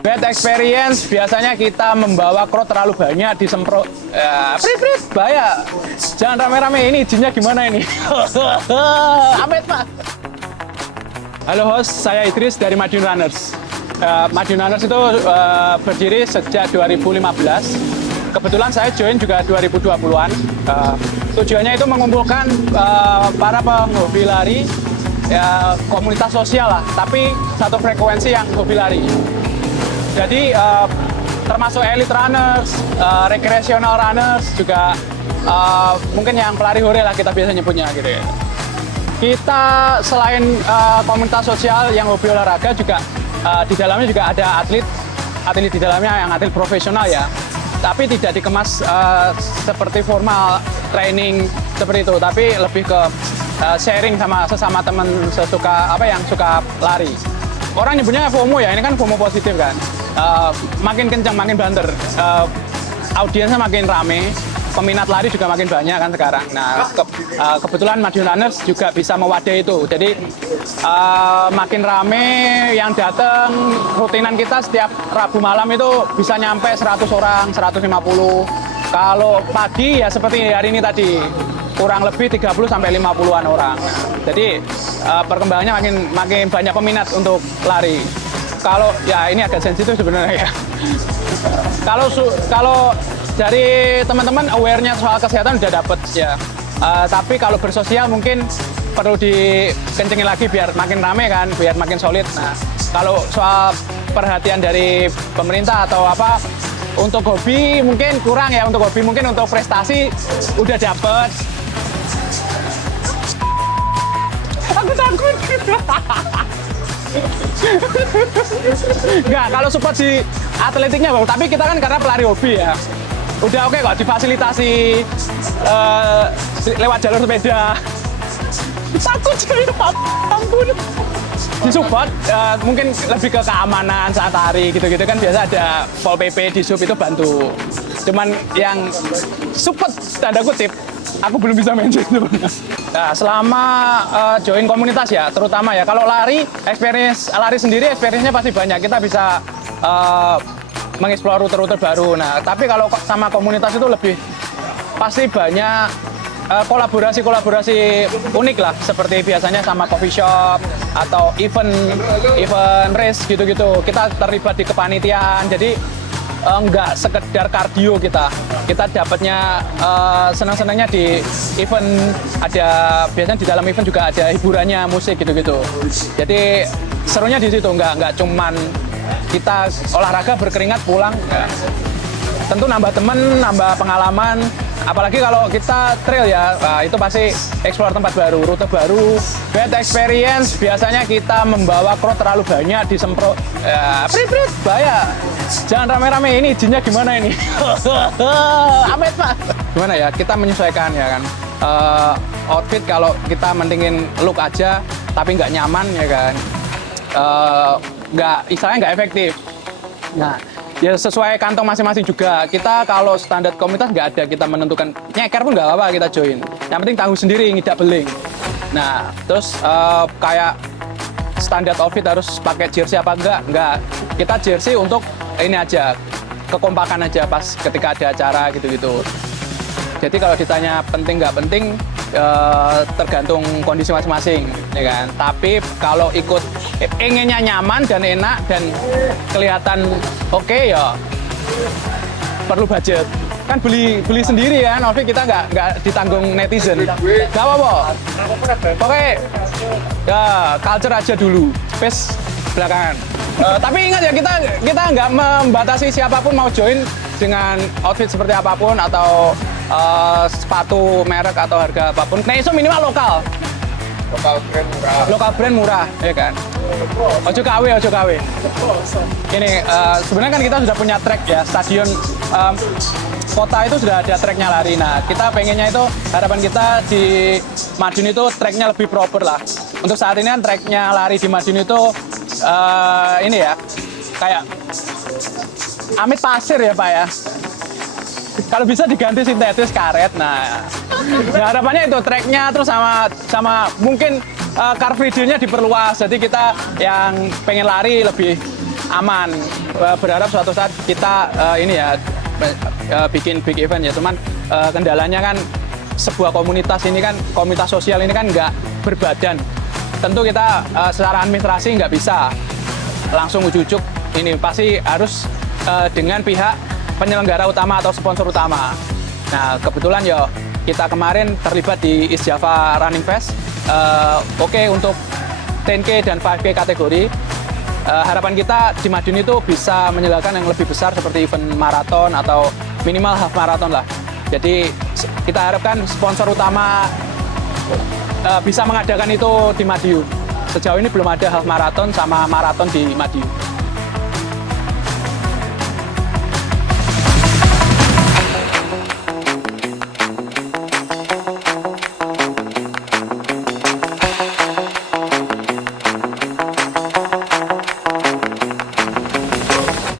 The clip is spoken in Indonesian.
Bad experience, biasanya kita membawa crowd terlalu banyak, disemprot. Prit, bahaya. Jangan rame-rame, ini izinnya gimana ini? Amit, Pak. Halo host, saya Idris dari Madiun Runners. Madiun Runners itu berdiri sejak 2015. Kebetulan saya join juga 2020-an. Tujuannya itu mengumpulkan para penghobi lari, ya, komunitas sosial lah, tapi satu frekuensi yang hobi lari. Jadi termasuk elite runners, recreational runners, juga mungkin yang pelari hore lah kita biasa nyebutnya gitu ya. Kita selain komunitas sosial yang hobi olahraga juga di dalamnya juga ada atlet di dalamnya yang atlet profesional ya. Tapi tidak dikemas seperti formal training seperti itu, tapi lebih ke sharing sama sesama teman sesuka apa yang suka lari. Orang nyebutnya FOMO ya, ini kan FOMO positif kan. Makin kencang, makin banter, audiensnya makin rame, peminat lari juga makin banyak kan sekarang. Nah, kebetulan Madiun Runners juga bisa mewadahi itu. Jadi makin rame yang datang, rutinan kita setiap Rabu malam itu bisa nyampe 100 orang, 150. Kalau pagi ya seperti hari ini tadi, kurang lebih 30 sampai 50-an orang. Jadi perkembangannya makin banyak peminat untuk lari. Kalau ya ini agak sensitif sebenarnya ya. Kalau dari teman-teman awareness soal kesehatan udah dapet ya. Tapi kalau bersosial mungkin perlu dikencengin lagi biar makin rame kan, biar makin solid. Nah, kalau soal perhatian dari pemerintah atau apa untuk hobi mungkin kurang ya, untuk hobi mungkin untuk prestasi udah dapet. Aku takut. Enggak, kalau support di atletiknya bagus, tapi kita kan karena pelari hobi ya. Udah oke kok, difasilitasi lewat jalur sepeda. Takut jadi ampun. Disupport mungkin lebih ke keamanan saat hari gitu-gitu kan, biasa ada Pol PP di sub itu bantu. Cuman yang support tanda kutip aku belum bisa mention sebenarnya. Nah, selama join komunitas ya, terutama ya kalau lari sendiri experience-nya pasti banyak. Kita bisa mengeksplor rute-rute baru. Nah, tapi kalau sama komunitas itu lebih pasti banyak kolaborasi unik lah, seperti biasanya sama coffee shop atau event race gitu-gitu. Kita terlibat di kepanitiaan, jadi nggak sekedar kardio kita dapatnya senang-senangnya di event. Biasanya di dalam event juga ada hiburannya, musik gitu-gitu. Jadi serunya di situ, nggak cuman kita olahraga berkeringat pulang. Enggak. Tentu nambah temen, nambah pengalaman. Apalagi kalau kita trail ya, itu pasti explore tempat baru, rute baru. Bad experience, biasanya kita membawa crowd terlalu banyak, disemprot. Prit, bahaya. Jangan rame-rame, ini izinnya gimana ini? Amit, Pak. Gimana ya, kita menyesuaikan ya kan. Outfit kalau kita mentingin look aja, tapi nggak nyaman ya kan. Istilahnya nggak efektif. Nah, ya sesuai kantong masing-masing juga. Kita kalau standar komunitas nggak ada kita menentukan nyeker pun nggak apa-apa kita join. Yang penting tahu sendiri ngidak beling. Nah, terus kayak standar outfit harus pakai jersey apa enggak. Kita jersey untuk ini aja, kekompakan aja pas ketika ada acara gitu-gitu. Jadi kalau ditanya penting nggak penting, tergantung kondisi masing-masing, ya kan. Tapi kalau ikut inginnya nyaman dan enak dan kelihatan oke, ya perlu budget. Kan beli sendiri kan, outfit kita nggak ditanggung netizen. Nggak apa-apa. Oke, ya culture aja dulu, space belakangan. Tapi ingat ya, kita nggak membatasi siapapun mau join dengan outfit seperti apapun atau sepatu merek atau harga apapun. Nah, itu minimal lokal. Lokal brand murah, ya kan. Ojo KW. Ini sebenarnya kan kita sudah punya track ya, stadion kota itu sudah ada tracknya lari. Nah, kita pengennya itu, harapan kita di Madiun itu tracknya lebih proper lah. Untuk saat ini kan tracknya lari di Madiun itu ini ya, kayak amit pasir ya Pak ya. Kalau bisa diganti sintetis karet. Nah, harapannya itu tracknya terus sama mungkin car free day-nya diperluas. Jadi kita yang pengen lari lebih aman. Berharap suatu saat kita bikin big event ya, cuman kendalanya kan sebuah komunitas ini kan, komunitas sosial ini kan nggak berbadan. Tentu kita secara administrasi nggak bisa langsung ujuk-ujuk ini, pasti harus dengan pihak penyelenggara utama atau sponsor utama. Nah, kebetulan ya kita kemarin terlibat di East Java Running Fest. Oke, untuk 10K dan 5K kategori. Harapan kita di Madiun itu bisa menyelenggarakan yang lebih besar seperti event maraton atau minimal half maraton lah. Jadi kita harapkan sponsor utama bisa mengadakan itu di Madiun. Sejauh ini belum ada half maraton sama maraton di Madiun.